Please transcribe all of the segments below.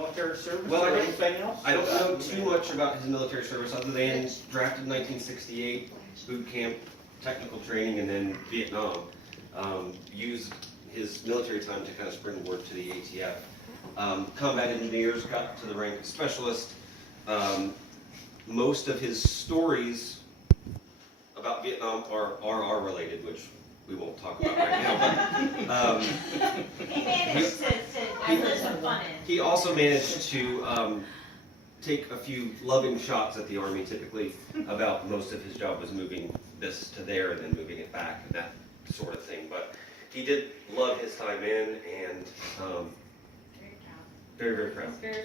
military service Well, or anything else? I don't know too much about his military service other than drafted in 1968, boot camp, technical training, and then Vietnam. Used his military time to kind of springboard to the ATF. Combat engineers, got to the rank of specialist. Most of his stories about Vietnam are related, which we won't talk about right now. But He managed to put some fun in. he also managed to take a few loving shots at the Army, typically, about most of his job was moving this to there and then moving it back and that sort of thing. But he did love his time in and very, very proud. Very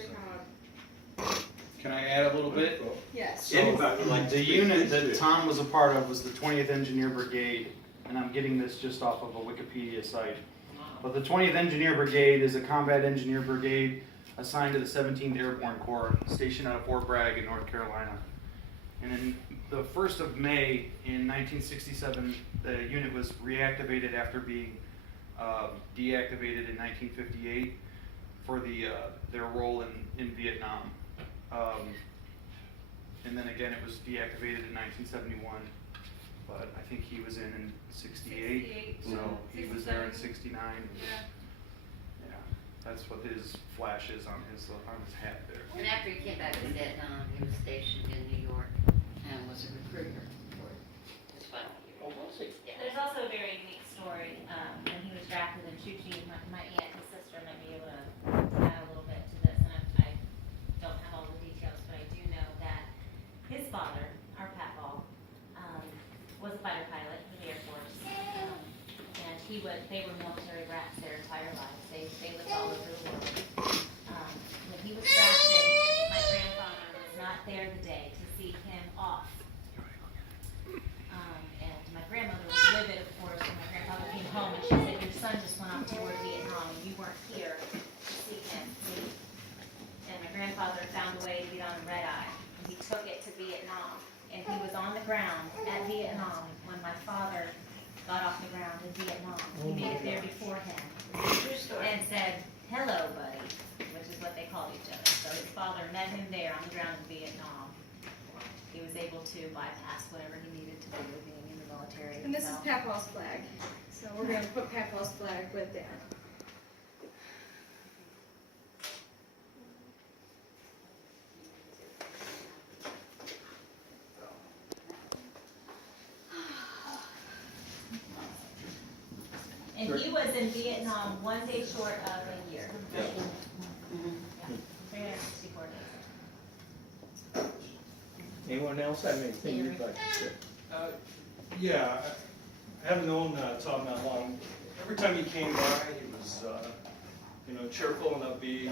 proud. Can I add a little bit? Yes. So, Anybody like to the speak, unit please that do. Tom was a part of was the 20th Engineer Brigade, and I'm getting this just off of a Wikipedia site. But the 20th Engineer Brigade is a combat engineer brigade assigned to the 17th Airborne Corps, stationed out of Fort Bragg in North Carolina. And in the 1st of May in 1967, the unit was reactivated after being deactivated in 1958 for their role in Vietnam. And then again, it was deactivated in 1971, but I think he was in 68, so he was there in 69. Yeah. Yeah, that's what his flash is on his hat there. And after he came back to Vietnam, he was stationed in New York and was a recruiter for his final year. Oh, was he? There's also a very unique story. When he was drafted in Chu Chi, my aunt and sister might be able to add a little bit to this, and I don't have all the details, but I do know that his father, our Patball, was a fighter pilot for the Air Force, and they were military brats their entire lives. They lived all over the world. When he was drafted, my grandfather was not there the day to see him off. And my grandmother was livid, of course, when my grandfather came home and she said, "Your son just went off toward Vietnam and you weren't here to see him." And my grandfather found a way to get on a red eye, and he took it to Vietnam. And he was on the ground at Vietnam when my father got off the ground in Vietnam. He made it there before him True story. and said, "Hello, buddy," which is what they called each other. So his father met him there on the ground in Vietnam. He was able to bypass whatever he needed to do being in the military. And this is So- Papaw's flag. So we're going to put Papaw's flag with there. And he was in Vietnam 1 day short of a year. Yeah. Yeah, 364 days. Anyone else have anything you'd like to say? Yeah, I haven't known Tom that long. Every time he came by, he was, cheerful and upbeat.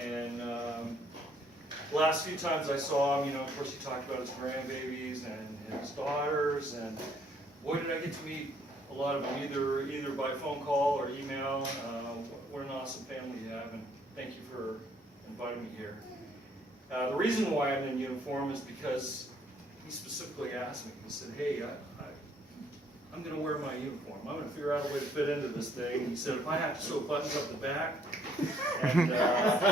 And the last few times I saw him, of course, he talked about his grandbabies and his daughters. And boy, did I get to meet a lot of them, either by phone call or email. What an awesome family you have, and thank you for inviting me here. The reason why I'm in uniform is because he specifically asked me. He said, "Hey, I'm going to wear my uniform. I'm going to figure out a way to fit into this thing." And he said, "If I have to sew buttons up the back, and That's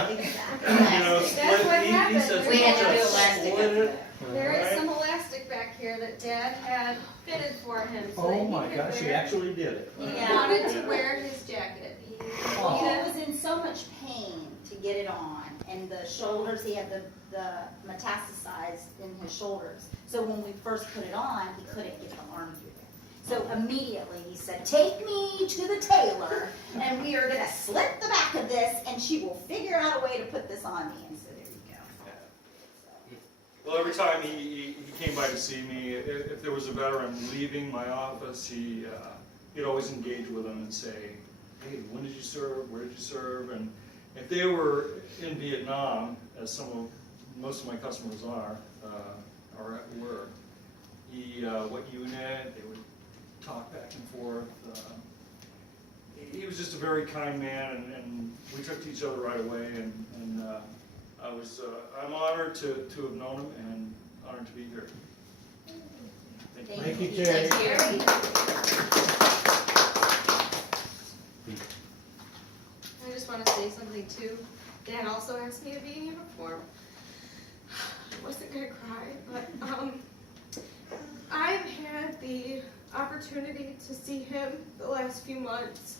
what he happened. said, We had to do "Just elastic split up it." there. There is Right. some elastic back here that Dad had fitted for him. So Oh that my he could gosh, he wear. actually did it. He Yeah. wanted to wear his jacket. He He was in so much pain to get it on, and the shoulders, he had the metastasized in his shoulders. So when we first put it on, he couldn't get the arm through there. So immediately he said, "Take me to the tailor, and we are gonna slit the back of this, and she will figure out a way to put this on me." And so there you go. Well, every time he came by to see me, if there was a veteran leaving my office, he'd always engage with them and say, "Hey, when did you serve? Where did you serve?" And if they were in Vietnam, as most of my customers are, or were, what unit, they would talk back and forth. He was just a very kind man, and we took to each other right away, and I'm honored to have known him and honored to be here. Thank you. Thank you, Terry. Terry. I just want to say something too. Dad also asked me to be in uniform. I wasn't gonna cry, but I've had the opportunity to see him the last few months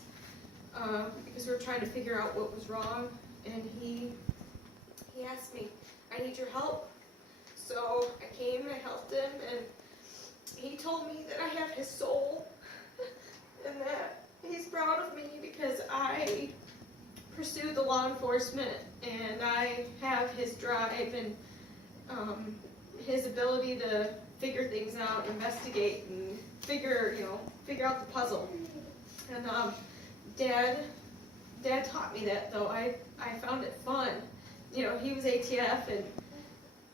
because we were trying to figure out what was wrong, and he asked me, "I need your help." So I came and I helped him, and he told me that I have his soul and that he's proud of me because I pursued the law enforcement and I have his drive and his ability to figure things out, investigate, and figure out the puzzle. And Dad taught me that, though. I found it fun. He was ATF, and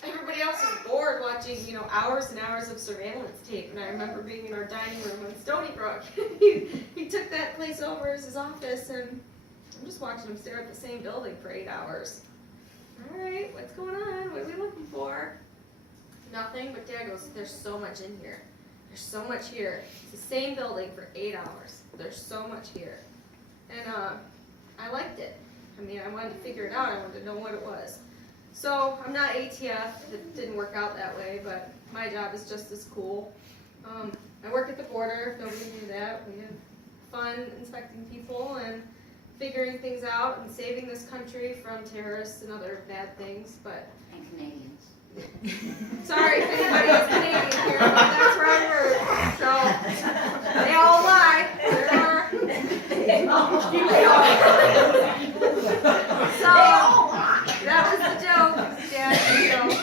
everybody else was bored watching, hours and hours of surveillance tape. And I remember being in our dining room in Stony Brook. he took that place over as his office, and I'm just watching him stare at the same building for 8 hours. All right, what's going on? What are we looking for? Nothing, but Dad goes, "There's so much in here. There's so much here. It's the same building for 8 hours. There's so much here." And I liked it. I wanted to figure it out. I wanted to know what it was. So I'm not ATF. It didn't work out that way, but my job is just as cool. I work at the border. If nobody knew that, we have fun inspecting people and figuring things out and saving this country from terrorists and other bad things. But And Canadians. sorry if anybody is Canadian here, but that's where I work. So they all lie. So that was the joke, Dad.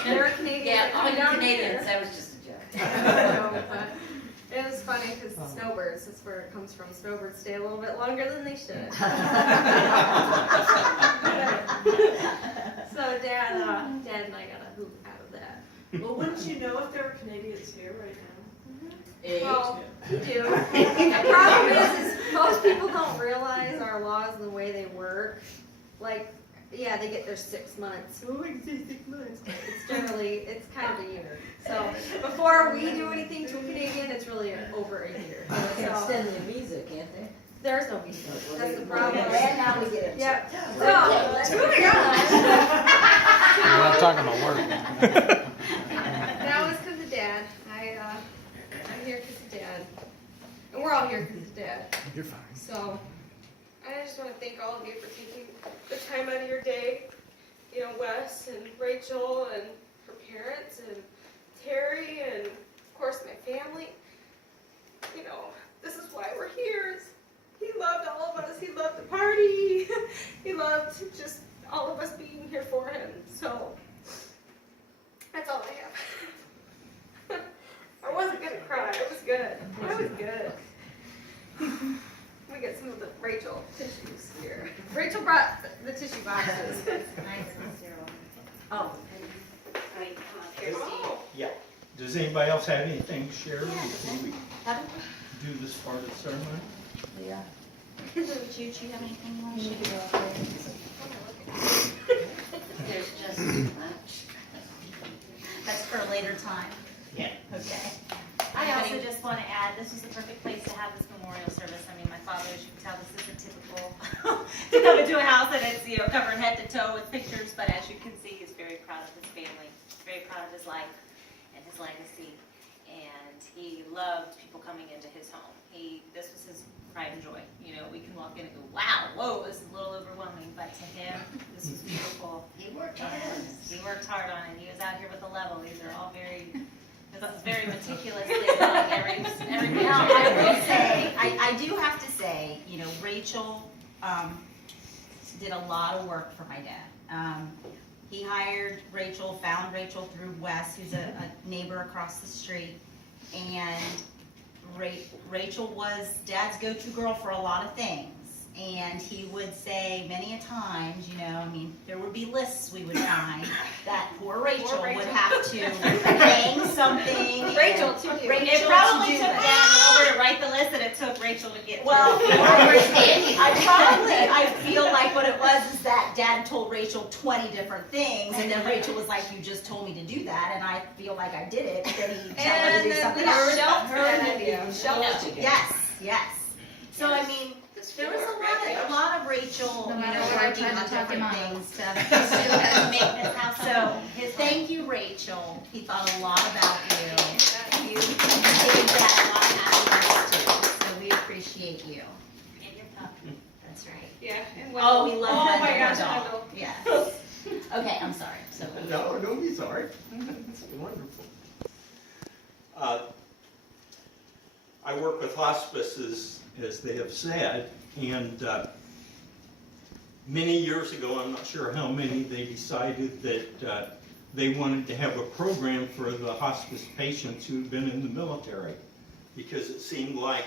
They're Canadian. Yeah, all you down Canadians, here. that was just a joke. No, but it was funny because snowbirds, that's where it comes from. Snowbirds stay a little bit longer than they should. So Dad and I got a hoop out of that. Well, wouldn't you know if there were Canadians here right now? Well, we do. The problem is most people don't realize our laws and the way they work. Like, yeah, they get their 6 months. Oh, I can say 6 months. It's kind of a year. So before we do anything to a Canadian, it's really over a year. They can So extend the visa, can't they? there's no visa. That's the problem. And now we get it. Yep. So, Okay. moving on. We're not talking about work. That was because of Dad. I'm here because of Dad. And we're all here because of Dad. You're fine. So, I just want to thank all of you for taking the time out of your day. Wes and Rachel and her parents and Terry and, of course, my family. This is why we're here. He loved all of us. He loved the party. He loved just all of us being here for him. So, that's all I have. I wasn't going to cry. It was good. It was good. Let me get some of the Rachel tissues here. Rachel brought the tissue boxes. Oh, here's Steve. Yeah. Does anybody else have anything to share before we do this part of the ceremony? Yeah. Jude, you have anything you want to share? There's just much. That's for a later time. Yeah. Okay. I also just want to add, this is the perfect place to have this memorial service. My father, as you can tell, this isn't typical to come into a house and it's, covered head to toe with pictures, but as you can see, he's very proud of his family, very proud of his life and his legacy, and he loved people coming into his home. This was his pride and joy. We can walk in and go, wow, whoa, this is a little overwhelming, but to him, this was beautiful. He worked hard on this. He worked hard on it. He was out here with a level. These are all very meticulously done, every picture. Now, I will say, I do have to say, Rachel did a lot of work for my dad. He hired Rachel, found Rachel through Wes, who's a neighbor across the street, and Rachel was Dad's go-to girl for a lot of things. And he would say many a times, there would be lists we would find that poor Rachel would have to hang something. Rachel, too. It probably took Dad longer to write the list than it took Rachel to get Well, through. I feel like what it was is that Dad told Rachel 20 different things, and then Rachel was like, "You just told me to do that," and I feel like I did it, but then he told her to do something else. Shelved that idea. Shelved it. Yes. So There was a lot of Rachel, No you matter know, what I working tried on to talk him different out of. things to make this house. So, thank you, Rachel. He thought a lot about you. You gave Dad a lot of happiness too, so we appreciate you. And your puppy. That's right. Yeah. And Oh, we love Oh that my gosh, dog. Wendell. Yes. Okay, I'm sorry. So. No, don't be sorry. It's wonderful. I work with hospices, as they have said, and many years ago, I'm not sure how many, they decided that they wanted to have a program for the hospice patients who had been in the military, because it seemed like,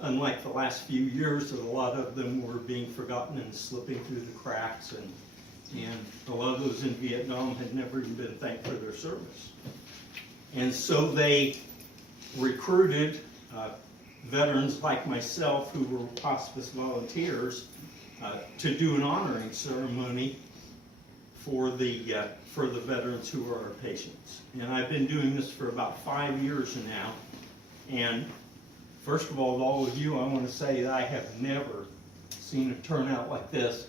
unlike the last few years, that a lot of them were being forgotten and slipping through the cracks, and a lot of those in Vietnam had never even been thanked for their service. And so they recruited veterans like myself who were hospice volunteers to do an honoring ceremony for the veterans who are our patients. And I've been doing this for about 5 years now. And first of all of you, I want to say that I have never seen a turnout like this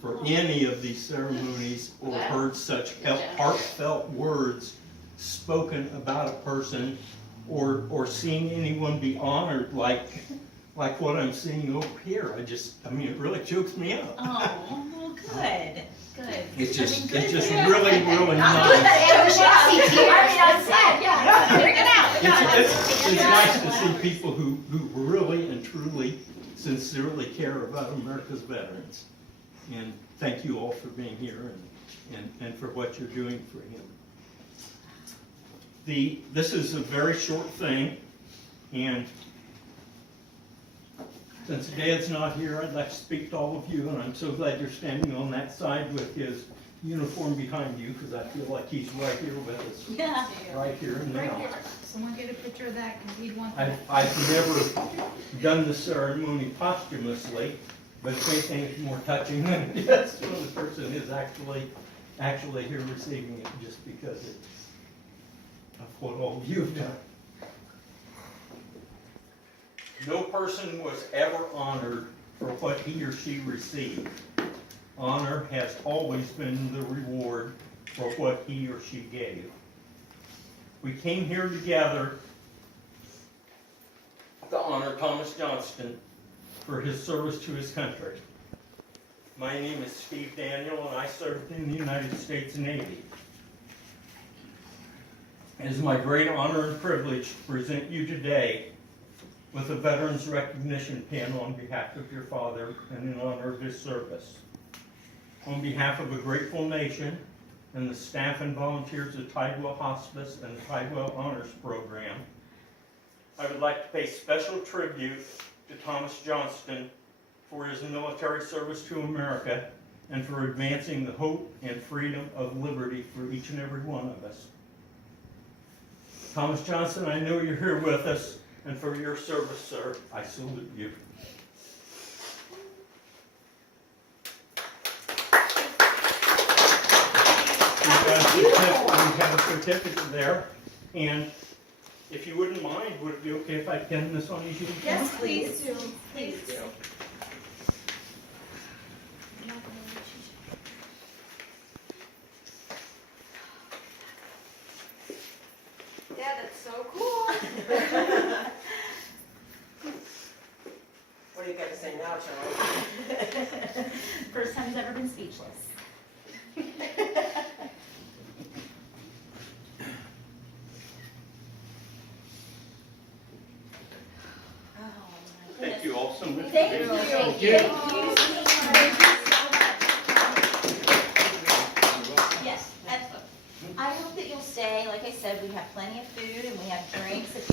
for any of these ceremonies, or heard such heartfelt words spoken about a person, or seeing anyone be honored like what I'm seeing over here. I mean, it really chokes me up. Oh, well, good. Good. It's just good. really Not good, nice. it was shockey tears. I mean, I'm sad, yeah. Bring it out. It's nice to see people who really and truly, sincerely care about America's veterans. And thank you all for being here and for what you're doing for him. This is a very short thing, and since Dad's not here, I'd like to speak to all of you, and I'm so glad you're standing on that side with his uniform behind you, because I feel like he's right here with us, Yeah. right here and now. Someone get a picture of that, because he'd want that. I've never done the ceremony posthumously, but if anything, it's more touching than it is when the person is actually here receiving it, just because it's of what all of you have done. No person was ever honored for what he or she received. Honor has always been the reward for what he or she gave. We came here together to honor Thomas Johnston for his service to his country. My name is Steve Daniel, and I served in the United States Navy. It is my great honor and privilege to present you today with a Veterans Recognition Pin on behalf of your father and in honor of his service. On behalf of a grateful nation and the staff and volunteers of Tidewell Hospice and the Tidewell Honors Program, I would like to pay special tribute to Thomas Johnston for his military service to America and for advancing the hope and freedom of liberty for each and every one of us. Thomas Johnston, I know you're here with us, and for your service, sir, I salute you. We have a certificate there, and if you wouldn't mind, would it be okay if I pin this on his uniform? Yes, please. Please do. Yeah, that's so cool. What do you got to say now, Charlie? First time he's ever been speechless. Thank you all so much. Thank for you. being here. Thank you. Thank you so much. Yes, I hope that you'll stay. Like I said, we have plenty of food and we have drinks if you